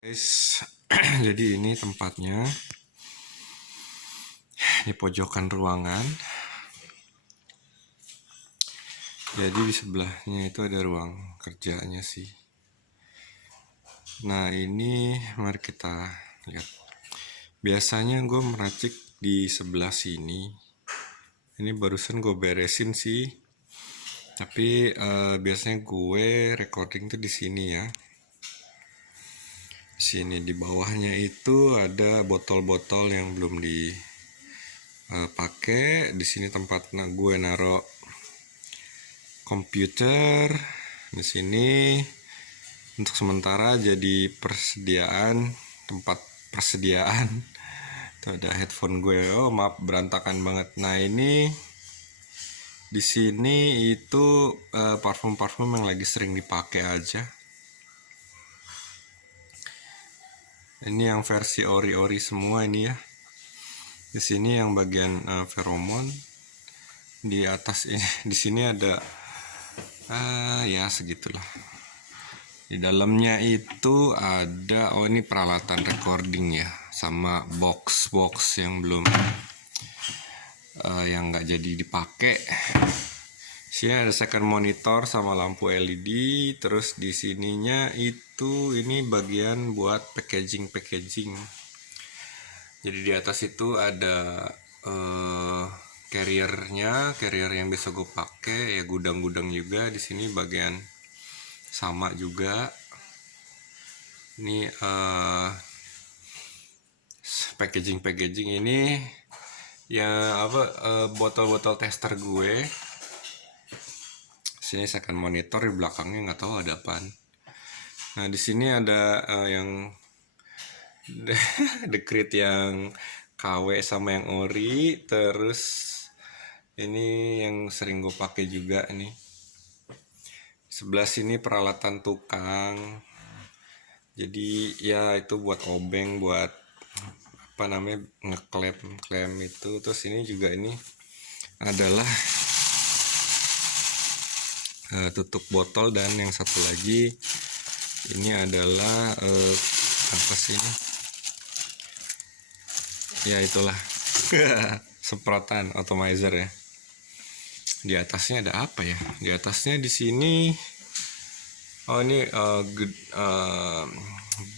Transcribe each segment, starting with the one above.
Guys, jadi ini tempatnya di pojokan ruangan. Jadi di sebelahnya itu ada ruang kerjanya sih. Nah ini mari kita lihat. Biasanya gue meracik di sebelah sini. Ini barusan gue beresin sih. Tapi biasanya gue recording tuh di sini ya. Sini di bawahnya itu ada botol-botol yang belum dipakai. Di sini tempat gue naro komputer. Di sini untuk sementara jadi tempat persediaan. Tuh ada headphone gue. Oh maaf berantakan banget. Nah ini di sini itu parfum-parfum yang lagi sering dipakai aja. Ini yang versi ori-ori semua ini ya. Di sini yang bagian feromon. Di atas ini, di sini ada ya segitulah. Di dalamnya itu ada ini peralatan recording ya, sama box yang belum yang nggak jadi dipakai. Sini ada second monitor sama lampu LED. Terus di sininya itu ini bagian buat packaging. Jadi di atas itu ada carrier yang bisa gue pakai ya, gudang juga. Di sini bagian sama juga. Ini packaging ini ya botol-botol tester gue. Sini second monitor, di belakangnya nggak tahu ada apaan. Nah di sini ada yang dekrit yang KW sama yang ori. Terus ini yang sering gue pakai juga nih. Sebelah sini peralatan tukang. Jadi ya itu buat obeng, buat apa namanya, ngeklem itu. Terus ini juga ini adalah tutup botol, dan yang satu lagi ini adalah apa sih ini? Ya itulah semprotan atomizer ya. Di atasnya ada apa ya? Di atasnya di sini ini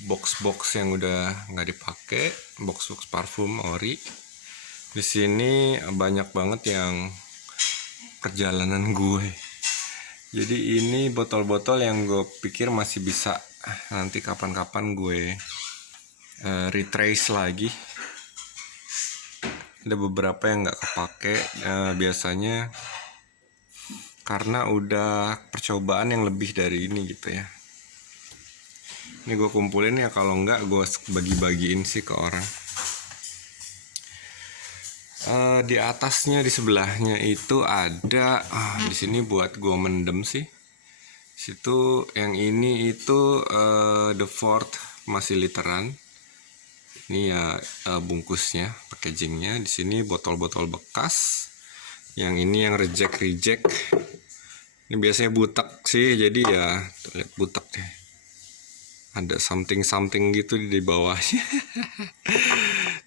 box yang udah nggak dipakai, box parfum ori. Di sini banyak banget yang perjalanan gue. Jadi ini botol-botol yang gue pikir masih bisa nanti kapan-kapan gue retrace lagi. Ada beberapa yang nggak kepake biasanya karena udah percobaan yang lebih dari ini gitu ya. Ini gue kumpulin ya, kalau nggak gue bagi-bagiin sih ke orang. Di atasnya, di sebelahnya itu ada di sini buat gue mendem sih. Situ yang ini itu The Fort masih literan. Ini ya bungkusnya, packagingnya. Di sini botol-botol bekas. Yang ini yang reject. Ini biasanya butek sih, jadi ya lihat butek deh. Ada something gitu di bawahnya.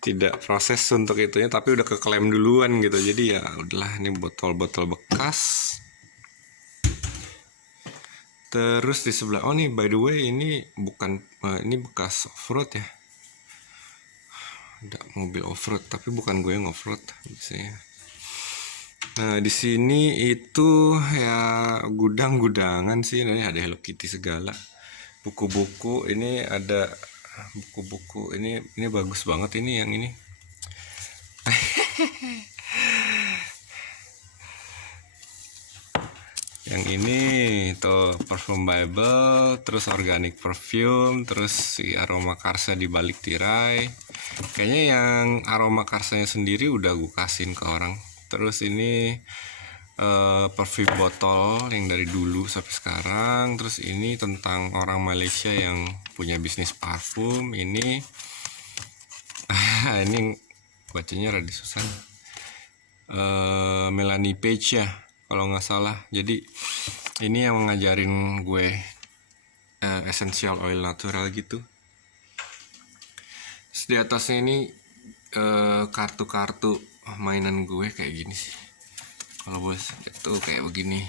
Tidak proses untuk itunya, tapi udah keklaim duluan gitu. Jadi ya udahlah, ini botol-botol bekas. Terus di sebelah, oh nih by the way ini bukan ini bekas off-road ya. Ada mobil off-road tapi bukan gue yang off-road biasanya. Nah di sini itu ya gudang-gudangan sih. Ini ada Hello Kitty segala, buku-buku. Ini ada buku-buku, ini bagus banget ini yang ini. Yang ini tuh Parfum Bible, terus Organic Perfume, terus si aroma karsa di balik tirai. Kayaknya yang aroma karsanya sendiri udah gue kasihin ke orang. Terus ini perfume botol yang dari dulu sampai sekarang. Terus ini tentang orang Malaysia yang punya bisnis parfum. Ini ini bacanya rada susah. Melanie Page ya kalau nggak salah. Jadi ini yang ngajarin gue essential oil natural gitu. Terus di atasnya ini kartu-kartu mainan gue kayak gini sih. Kalau bos itu kayak begini.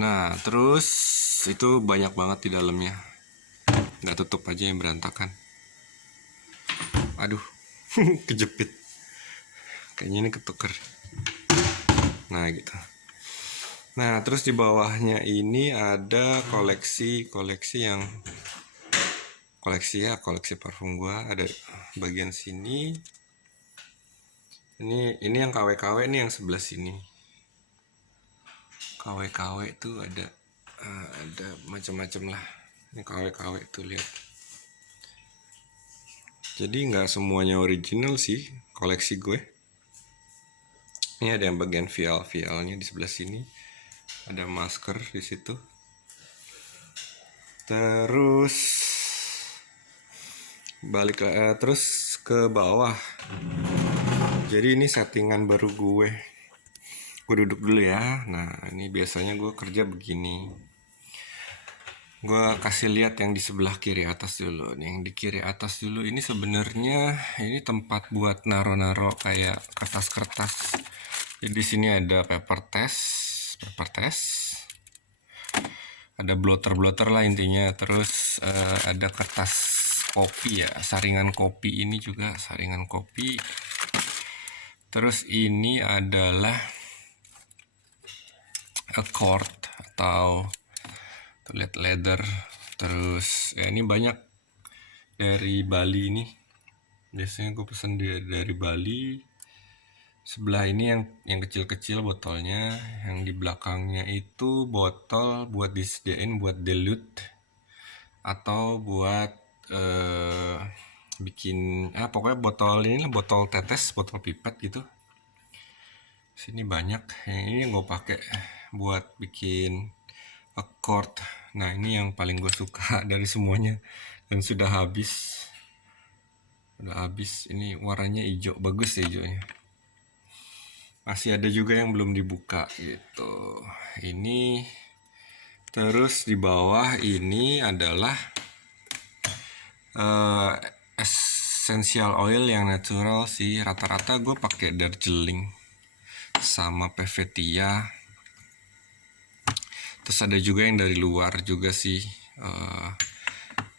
Nah terus itu banyak banget di dalamnya. Nggak tutup aja yang berantakan. Aduh, kejepit. Kayaknya ini ketuker. Nah gitu. Nah terus di bawahnya ini ada koleksi yang koleksi parfum gua. Ada bagian sini. Ini yang KW-KW nih, yang sebelah sini. KW-KW itu ada macam-macam lah. Ini KW-KW tuh lihat. Jadi nggak semuanya original sih koleksi gue. Ini ada yang bagian vialnya di sebelah sini. Ada masker di situ. Terus balik terus ke bawah. Jadi ini settingan baru gue. Gue duduk dulu ya. Nah ini biasanya gue kerja begini. Gue kasih lihat yang di sebelah kiri atas dulu. Yang di kiri atas dulu ini sebenarnya ini tempat buat naro-naro kayak kertas-kertas. Jadi di sini ada paper test, ada blotter lah intinya. Terus ada kertas kopi ya, saringan kopi ini juga saringan kopi. Terus ini adalah accord atau lihat leather. Terus ya ini banyak dari Bali ini. Biasanya gue pesan dari Bali. Sebelah ini yang kecil-kecil botolnya. Yang di belakangnya itu botol buat disediain buat dilute atau buat bikin pokoknya botol ini lah, botol tetes, botol pipet gitu. Sini banyak. Yang ini yang gue pakai buat bikin accord. Nah ini yang paling gue suka dari semuanya dan sudah habis. Ini warnanya hijau, bagus ya hijaunya. Masih ada juga yang belum dibuka gitu. Ini terus di bawah ini adalah essential oil yang natural sih. Rata-rata gue pakai Darjeeling sama Pevetia. Terus ada juga yang dari luar juga sih.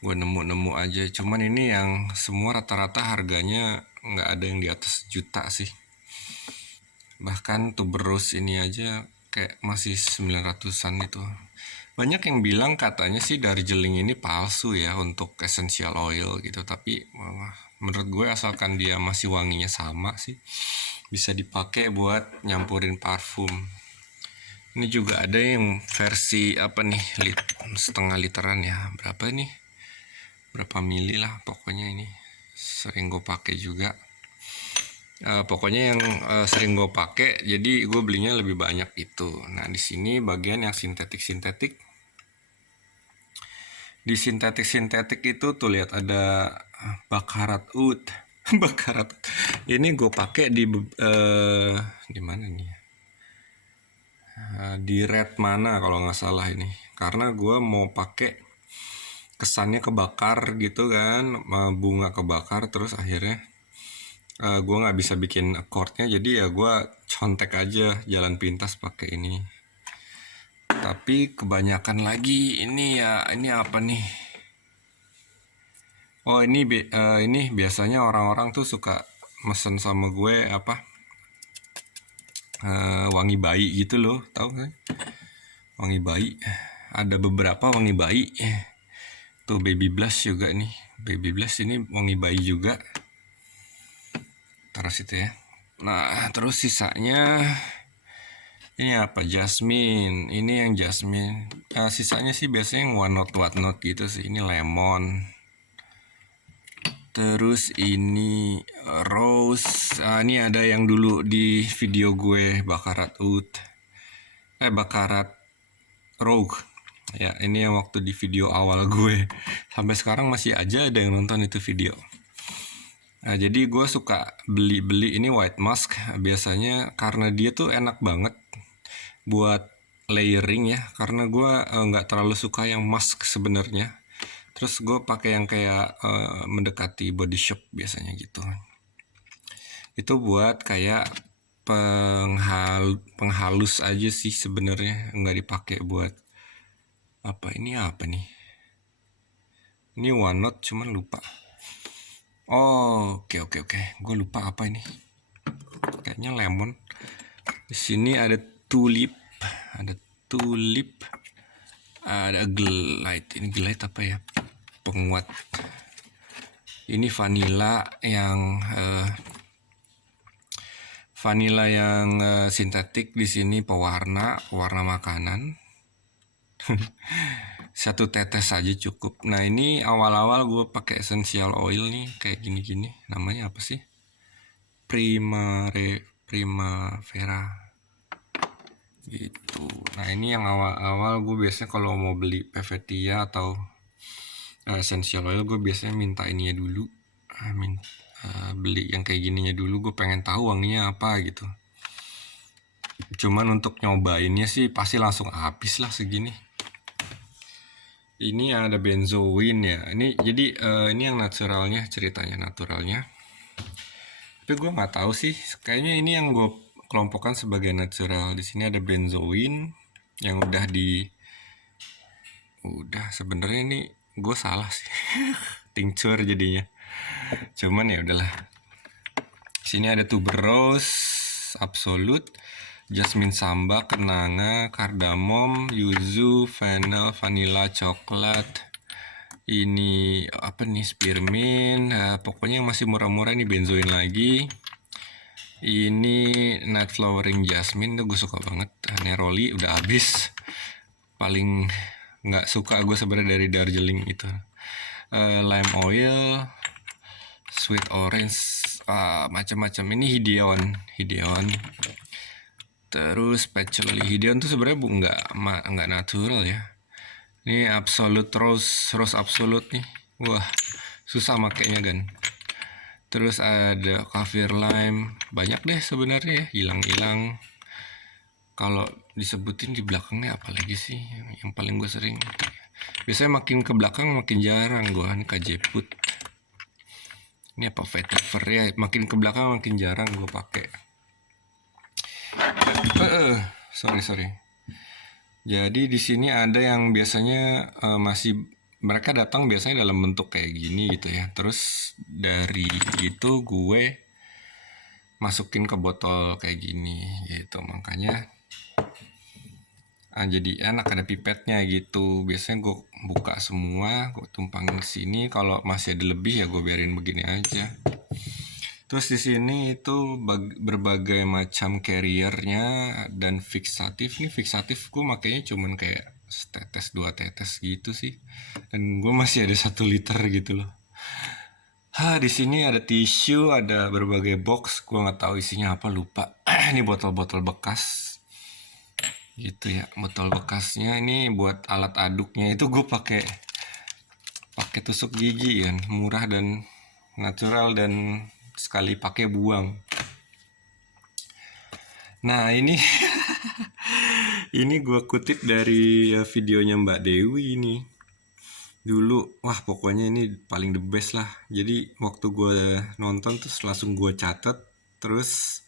Gue nemu aja. Cuman ini yang semua rata-rata harganya nggak ada yang di atas juta sih. Bahkan tuberose ini aja kayak masih 900-an itu. Banyak yang bilang katanya sih Darjeeling ini palsu ya untuk essential oil gitu. Tapi menurut gue asalkan dia masih wanginya sama sih, bisa dipakai buat nyampurin parfum. Ini juga ada yang versi setengah literan ya. Berapa ini? Berapa mili lah pokoknya ini. Sering gue pakai juga. Pokoknya yang sering gue pakai, jadi gue belinya lebih banyak itu. Nah di sini bagian yang sintetik. Di sintetik itu tuh lihat ada bakarat oud. Bakarat. Ini gue pakai di mana nih? Di red mana kalau nggak salah ini. Karena gue mau pakai kesannya kebakar gitu kan, bunga kebakar, terus akhirnya gue nggak bisa bikin accord-nya, jadi ya gue contek aja jalan pintas pakai ini. Tapi kebanyakan lagi ini apa nih? Oh ini biasanya orang-orang tuh suka mesen sama gue wangi bayi gitu loh, tahu kan? Wangi bayi. Ada beberapa wangi bayi. Tuh baby blush juga nih. Baby blush ini wangi bayi juga. Terus itu ya. Nah terus sisanya ini apa? Jasmine. Ini yang jasmine. Sisanya sih biasanya yang one note gitu sih. Ini lemon. Terus ini rose. Ini ada yang dulu di video gue bakarat oud. Bakarat rogue. Ya ini yang waktu di video awal gue. Sampai sekarang masih aja ada yang nonton itu video. Nah, jadi gue suka beli ini white mask biasanya karena dia tuh enak banget buat layering ya. Karena gue nggak terlalu suka yang mask sebenarnya. Terus gue pakai yang kayak mendekati Body Shop biasanya gitu. Itu buat kayak penghalus aja sih sebenarnya, nggak dipakai buat apa. Ini apa nih? Ini One Note cuman lupa. Oh, oke. Gue lupa apa ini. Kayaknya lemon. Di sini ada tulip, ada glide. Ini glide apa ya? Penguat. Ini vanilla yang sintetik. Di sini pewarna makanan. Satu tetes saja cukup. Nah, ini awal-awal gue pakai essential oil nih, kayak gini-gini. Namanya apa sih? Primavera gitu. Nah, ini yang awal-awal gue biasanya kalau mau beli PVTia atau essential oil, gue biasanya minta ininya dulu. Beli yang kayak gininya dulu, gue pengen tahu wanginya apa gitu. Cuman untuk nyobainnya sih pasti langsung habis lah segini. Ini ada benzoin ya. Ini jadi ini yang naturalnya, ceritanya naturalnya. Tapi gue nggak tahu sih. Kayaknya ini yang gue kelompokkan sebagai natural. Di sini ada benzoin yang udah sebenarnya ini gue salah sih. Tincture jadinya. Cuman ya udahlah. Sini ada tuberose, absolute, jasmine samba, kenanga, kardamom, yuzu, fennel, vanilla, coklat. Ini apa nih, spearmint. Pokoknya yang masih murah-murah ini benzoin lagi. Ini night flowering jasmine, tuh gue suka banget. Neroli udah habis. Paling nggak suka gue sebenarnya dari Darjeeling itu. Lime oil, sweet orange, macam-macam. Ini Hideon. Terus patchouli. Hideon tuh sebenarnya nggak natural ya. Ini absolute rose absolute nih. Wah, susah makainya kan. Terus ada kaffir lime. Banyak deh sebenarnya ya, hilang-hilang. Kalau disebutin di belakangnya apalagi sih yang paling gue sering. Biasanya makin ke belakang makin jarang gue. Ini kajeput. Ini apa, vetiver ya, makin ke belakang makin jarang gue pakai. Sorry. Jadi di sini ada yang biasanya masih mereka datang biasanya dalam bentuk kayak gini gitu ya. Terus dari itu gue masukin ke botol kayak gini gitu. Makanya jadi enak, ada pipetnya gitu. Biasanya gue buka semua, gue tumpangin ke sini. Kalau masih ada lebih ya gue biarin begini aja. Terus di sini itu berbagai macam carriernya dan fixatif. Nih fixatif gue makanya cuman kayak setetes 2 tetes gitu sih. Dan gue masih ada 1 liter gitu loh. Di sini ada tisu, ada berbagai box. Gue nggak tahu isinya apa, lupa. Ini botol-botol bekas. Gitu ya, botol bekasnya ini buat alat aduknya itu gue pakai tusuk gigi kan, murah dan natural dan sekali pakai buang. Nah, ini ini gue kutip dari videonya Mbak Dewi ini. Dulu, wah pokoknya ini paling the best lah. Jadi waktu gue nonton terus langsung gue catat. Terus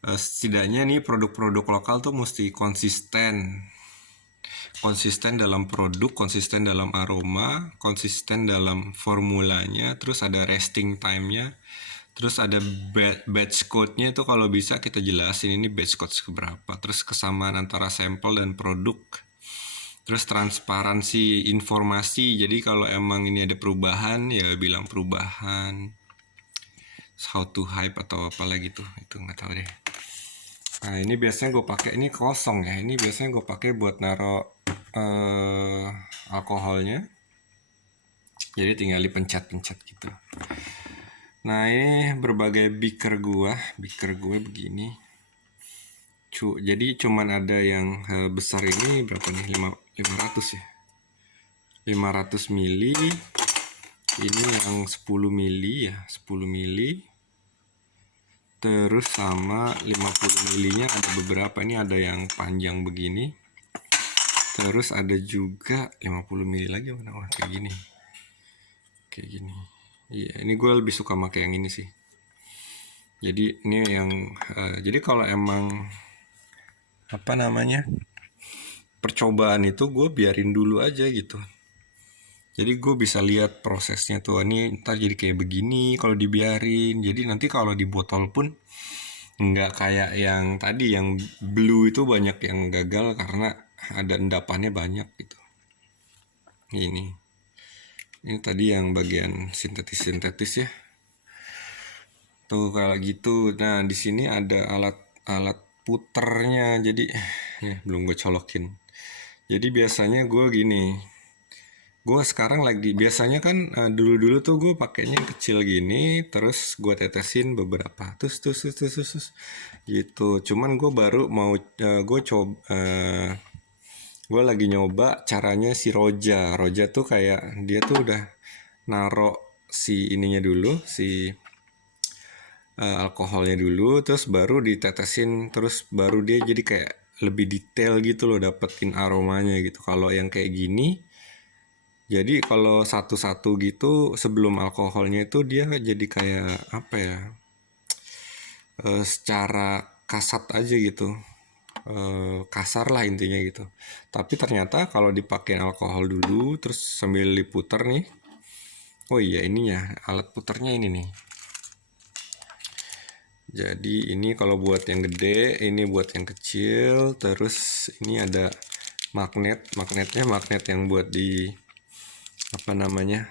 setidaknya nih produk-produk lokal tuh mesti konsisten dalam produk, konsisten dalam aroma, konsisten dalam formulanya, terus ada resting time-nya, terus ada batch code-nya itu kalau bisa kita jelasin ini batch code seberapa, terus kesamaan antara sampel dan produk, terus transparansi informasi. Jadi kalau emang ini ada perubahan ya bilang perubahan, how to hype atau apa lagi tuh, itu nggak tahu deh. Nah, ini biasanya gue pakai, ini kosong ya. Ini biasanya gue pakai buat naro alkoholnya. Jadi tinggal dipencet-pencet gitu. Nah, ini berbagai beaker gue begini. Jadi cuman ada yang besar ini berapa nih? 500 ya. 500 mili. Ini yang 10 mili ya, 10 mili. Terus sama 50 milinya ada beberapa, ini ada yang panjang begini. Terus ada juga 50 mili lagi mana? Oh, kayak gini. Iya, ini gue lebih suka pakai yang ini sih. Jadi ini yang jadi kalau emang apa namanya percobaan itu gue biarin dulu aja gitu. Jadi gue bisa lihat prosesnya tuh, ini ntar jadi kayak begini kalau dibiarin. Jadi nanti kalau di botol pun nggak kayak yang tadi yang blue itu banyak yang gagal karena ada endapannya banyak gitu. Ini tadi yang bagian sintetis ya. Tuh kalau gitu. Nah di sini ada alat puternya. Jadi belum gue colokin. Jadi biasanya gue gini. Gue sekarang lagi biasanya kan dulu-dulu tuh gue pakainya yang kecil gini, terus gue tetesin beberapa, terus gitu. Cuman gue baru mau gue lagi nyoba caranya si Roja. Roja tuh kayak dia tuh udah naro si ininya dulu, si alkoholnya dulu, terus baru ditetesin, terus baru dia jadi kayak lebih detail gitu loh, dapetin aromanya gitu. Kalau yang kayak gini, jadi kalau satu-satu gitu sebelum alkoholnya itu dia jadi kayak apa ya? Secara kasat aja gitu. Kasar lah intinya gitu. Tapi ternyata kalau dipakai alkohol dulu terus sambil diputer nih. Oh iya ininya, alat puternya ini nih. Jadi ini kalau buat yang gede, ini buat yang kecil, terus ini ada magnetnya magnet yang buat di apa namanya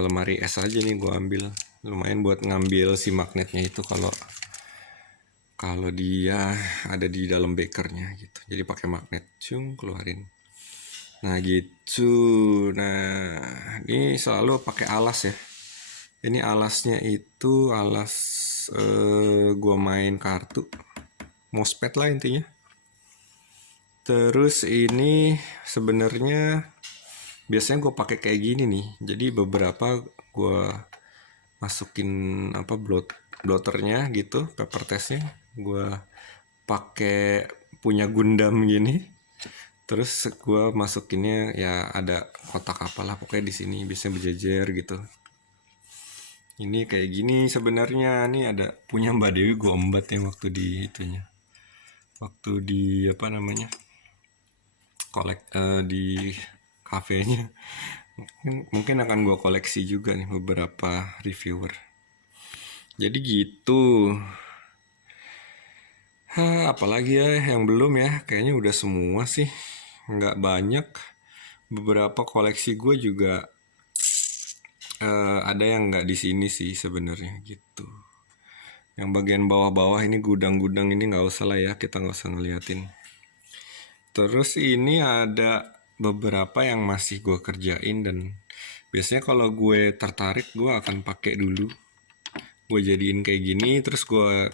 lemari es aja nih gue ambil, lumayan buat ngambil si magnetnya itu kalau kalau dia ada di dalam bekernya gitu. Jadi pakai magnet, keluarin. Nah gitu. Nah ini selalu pakai alas ya. Ini alasnya itu alas gua main kartu, mousepad lah intinya. Terus ini sebenarnya biasanya gue pakai kayak gini nih. Jadi beberapa gue masukin apa bloternya gitu, paper testnya. Gue pakai punya Gundam gini. Terus gue masukinnya ya ada kotak apalah pokoknya di sini biasanya berjejer gitu. Ini kayak gini sebenarnya nih ada punya Mbak Dewi gue embat yang waktu di itunya. Waktu di apa namanya? Di kafenya. Mungkin akan gue koleksi juga nih beberapa reviewer. Jadi gitu. Apalagi ya yang belum ya, kayaknya udah semua sih. Nggak banyak. Beberapa koleksi gue juga ada yang nggak di sini sih sebenarnya gitu. Yang bagian bawah-bawah ini gudang-gudang ini nggak usah lah ya, kita nggak usah ngeliatin. Terus ini ada beberapa yang masih gue kerjain dan biasanya kalau gue tertarik gue akan pakai dulu. Gue jadiin kayak gini terus gue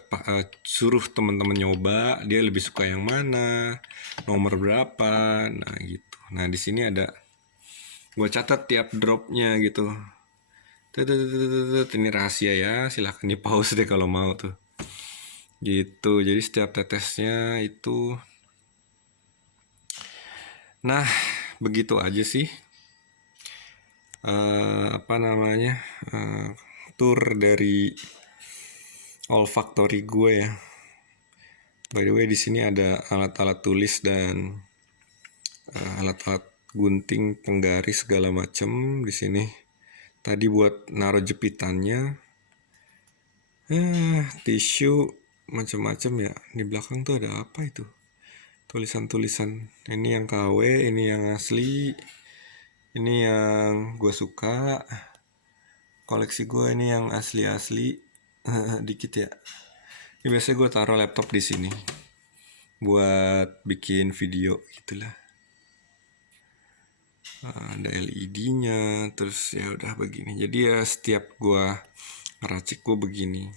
suruh temen-temen nyoba dia lebih suka yang mana, nomor berapa, nah gitu. Nah di sini ada gue catat tiap dropnya gitu. Ini rahasia ya, silahkan di pause deh kalau mau tuh. Gitu, jadi setiap tetesnya itu. Nah, begitu aja sih. Apa namanya? Tour dari olfactory gue ya. By the way, di sini ada alat-alat tulis dan alat-alat gunting, penggaris segala macam di sini. Tadi buat naruh jepitannya. Tisu macam-macam ya. Di belakang tuh ada apa itu? Tulisan-tulisan. Ini yang KW, ini yang asli. Ini yang gue suka. Koleksi gue ini yang asli-asli. Dikit ya. Ini biasanya gue taruh laptop di sini buat bikin video gitulah. Ada LED-nya, terus ya udah begini. Jadi ya setiap gue ngeracik gue begini.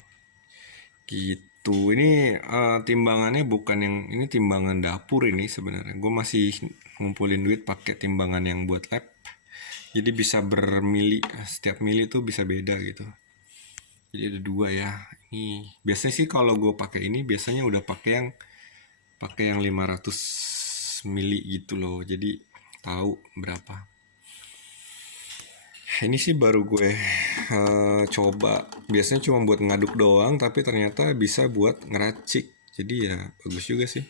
Gitu. Ini timbangannya bukan yang ini timbangan dapur ini sebenarnya. Gue masih ngumpulin duit pakai timbangan yang buat lab. Jadi bisa bermili, setiap mili tuh bisa beda gitu. Jadi ada dua ya. Ini biasanya sih kalau gue pakai ini biasanya udah pakai yang 500 mili gitu loh, jadi tahu berapa. Ini sih baru gue coba. Biasanya cuma buat ngaduk doang, tapi ternyata bisa buat ngeracik. Jadi ya bagus juga sih.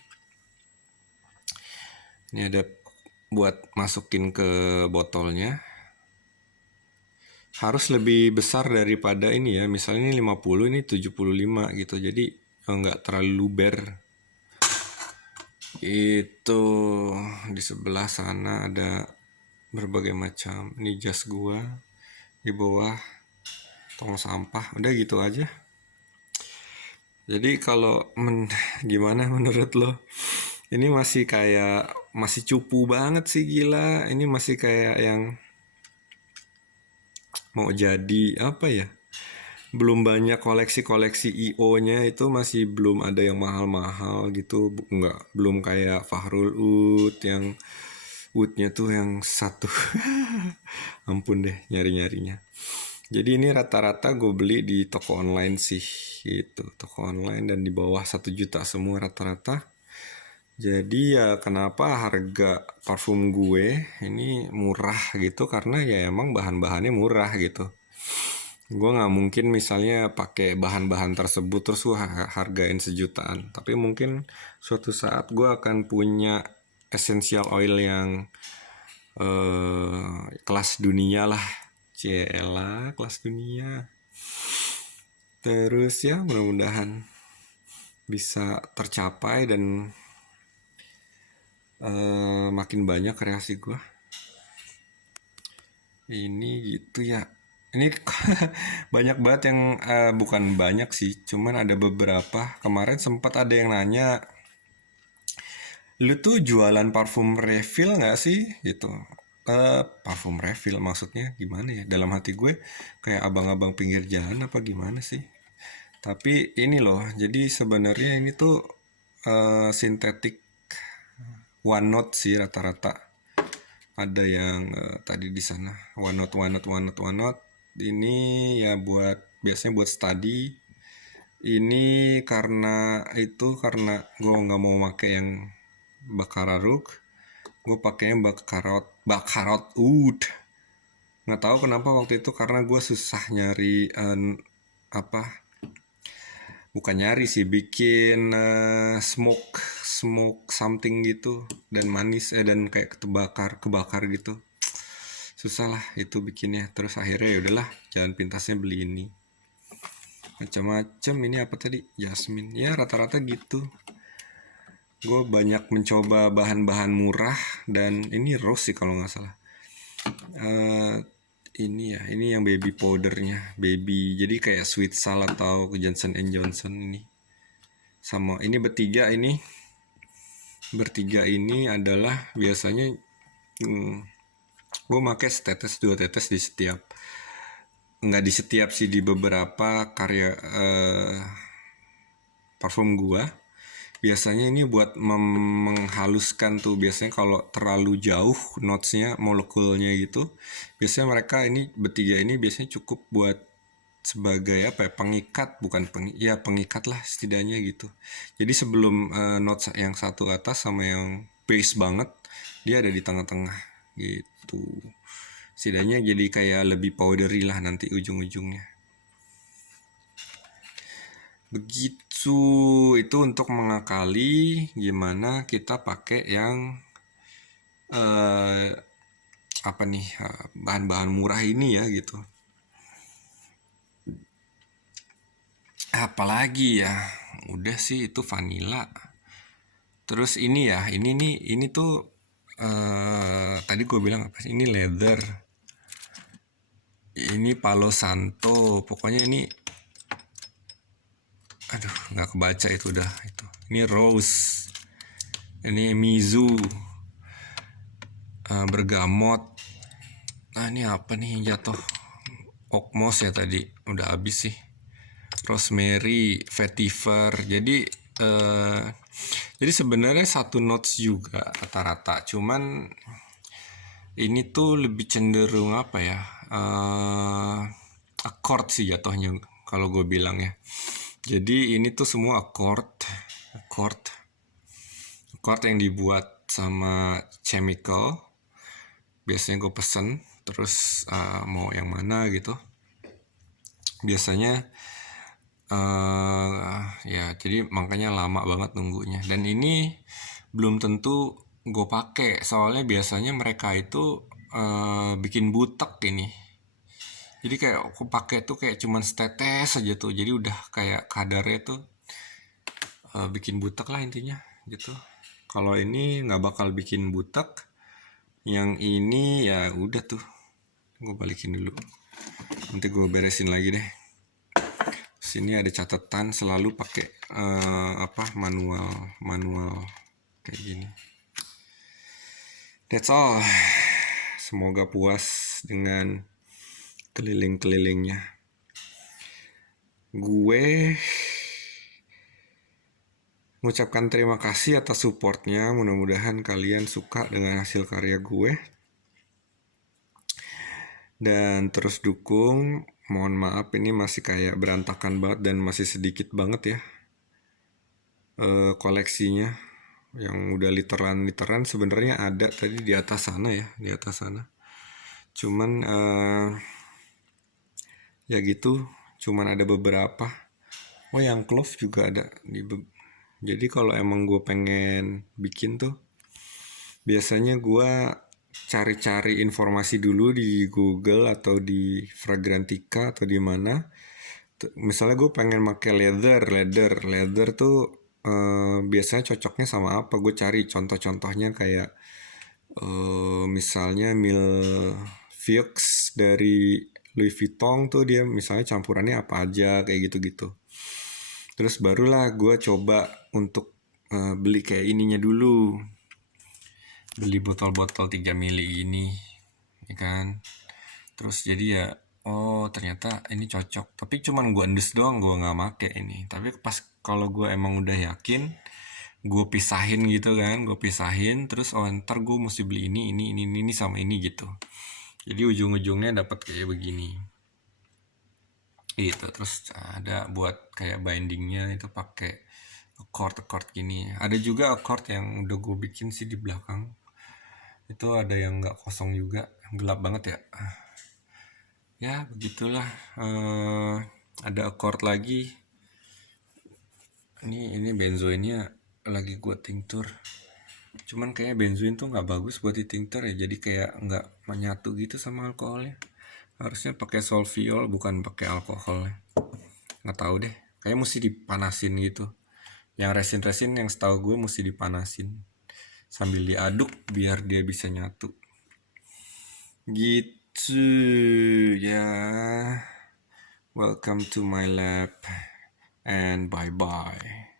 Ini ada buat masukin ke botolnya. Harus lebih besar daripada ini ya. Misalnya ini 50, ini 75 gitu. Jadi nggak terlalu luber. Itu di sebelah sana ada berbagai macam. Ini jas gua. Di bawah tong sampah. Udah gitu aja. Jadi kalau gimana menurut lo? Ini masih cupu banget sih, gila. Ini masih kayak yang mau jadi apa ya? Belum banyak koleksi-koleksi IO-nya, itu masih belum ada yang mahal-mahal gitu. Enggak, belum kayak Fahrul Ud yang Woodnya tuh yang satu. Ampun deh nyari-nyarinya. Jadi ini rata-rata gue beli di toko online sih gitu. Toko online dan di bawah 1 juta semua rata-rata. Jadi ya kenapa harga parfum gue ini murah gitu, karena ya emang bahan-bahannya murah gitu. Gue nggak mungkin misalnya pakai bahan-bahan tersebut terus gue hargain sejutaan. Tapi mungkin suatu saat gue akan punya essential oil yang kelas dunia lah. Ciela, kelas dunia. Terus ya mudah-mudahan bisa tercapai dan makin banyak kreasi gue. Ini gitu ya. Ini banyak banget yang bukan banyak sih, cuman ada beberapa. Kemarin sempat ada yang nanya, lu tuh jualan parfum refill nggak sih gitu. Parfum refill maksudnya gimana ya? Dalam hati gue kayak abang-abang pinggir jalan apa gimana sih? Tapi ini loh, jadi sebenarnya ini tuh sintetik one note sih rata-rata. Ada yang tadi di sana one note. Ini ya biasanya buat study. Ini karena gue nggak mau pakai yang Baccarat, gue pakainya Baccarat Oud. Nggak tahu kenapa waktu itu, karena gue susah nyari bukan nyari sih, bikin smoke something gitu dan manis dan kayak kebakar gitu. Susah lah itu bikinnya. Terus akhirnya ya udahlah, jalan pintasnya beli ini. Macam-macam. Ini apa tadi? Jasmine. Ya rata-rata gitu. Gue banyak mencoba bahan-bahan murah, dan ini rose sih kalau nggak salah. Ini yang baby powdernya, baby, jadi kayak sweet sal atau Johnson & Johnson ini. Sama ini bertiga ini adalah biasanya gue pakai setetes 2 tetes di setiap, nggak di setiap sih, di beberapa karya parfum gue. Biasanya ini buat menghaluskan tuh. Biasanya kalau terlalu jauh notesnya, molekulnya gitu, biasanya mereka ini bertiga ini biasanya cukup buat sebagai apa ya, pengikat, bukan pengikat lah setidaknya gitu. Jadi sebelum notes yang satu atas sama yang base banget, dia ada di tengah-tengah gitu. Setidaknya jadi kayak lebih powdery lah nanti ujung-ujungnya. Begitu. Itu untuk mengakali gimana kita pakai yang bahan-bahan murah ini ya gitu. Apalagi ya, udah sih itu vanilla. Terus ini tuh tadi gue bilang apa sih? Ini leather. Ini Palo Santo. Pokoknya ini, aduh nggak kebaca itu udah itu. Ini rose. Ini Mizu. Bergamot. Nah ini apa nih yang jatuh? Okmos ya tadi. Udah habis sih. Rosemary, vetiver. Jadi sebenarnya satu notes juga rata-rata. Cuman ini tuh lebih cenderung apa ya? Accord sih jatuhnya kalau gue bilang ya. Jadi ini tuh semua accord yang dibuat sama chemical. Biasanya gue pesen, terus mau yang mana gitu. Biasanya ya jadi makanya lama banget nunggunya. Dan ini belum tentu gue pakai, soalnya biasanya mereka itu bikin butek ini. Jadi kayak aku pakai tuh kayak cuman setetes aja tuh, jadi udah kayak kadarnya tuh bikin butek lah intinya gitu. Kalau ini nggak bakal bikin butek, yang ini ya udah tuh. Gue balikin dulu, nanti gue beresin lagi deh. Sini ada catatan, selalu pakai manual kayak gini. That's all. Semoga puas dengan keliling-kelilingnya. Gue mengucapkan terima kasih atas supportnya. Mudah-mudahan kalian suka dengan hasil karya gue. Dan terus dukung. Mohon maaf ini masih kayak berantakan banget dan masih sedikit banget ya koleksinya. Yang udah literan sebenarnya ada tadi di atas sana ya, di atas sana. Cuman ya gitu, cuman ada beberapa. Oh, yang clove juga ada jadi kalau emang gue pengen bikin tuh, biasanya gue cari-cari informasi dulu di Google atau di Fragrantica atau di mana. Misalnya gue pengen pakai leather tuh biasanya cocoknya sama apa, gue cari contoh-contohnya kayak misalnya Milvieux dari Louis Vuitton tuh dia misalnya campurannya apa aja kayak gitu-gitu. Terus barulah gue coba untuk beli kayak ininya dulu, beli botol-botol 3 mili ini ya kan. Terus jadi ya oh ternyata ini cocok, tapi cuman gue endes doang, gue nggak make ini. Tapi pas kalau gue emang udah yakin, gue pisahin gitu kan, gue pisahin terus oh ntar gue mesti beli ini sama ini gitu. Jadi ujung-ujungnya dapat kayak begini gitu. Terus ada buat kayak bindingnya itu pakai accord gini. Ada juga accord yang udah gue bikin sih di belakang. Itu ada yang nggak kosong juga, gelap banget ya. Ya begitulah. Ada accord lagi. Ini benzoinnya lagi gue tinctur. Cuman kayaknya benzoin tuh nggak bagus buat di tinctur ya. Jadi kayak nggak menyatu gitu sama alkoholnya. Harusnya pakai solviol bukan pakai alkoholnya. Nggak tahu deh. Kayak mesti dipanasin gitu. Yang resin-resin yang setahu gue mesti dipanasin sambil diaduk biar dia bisa nyatu gitu ya. Welcome to my lab and bye bye.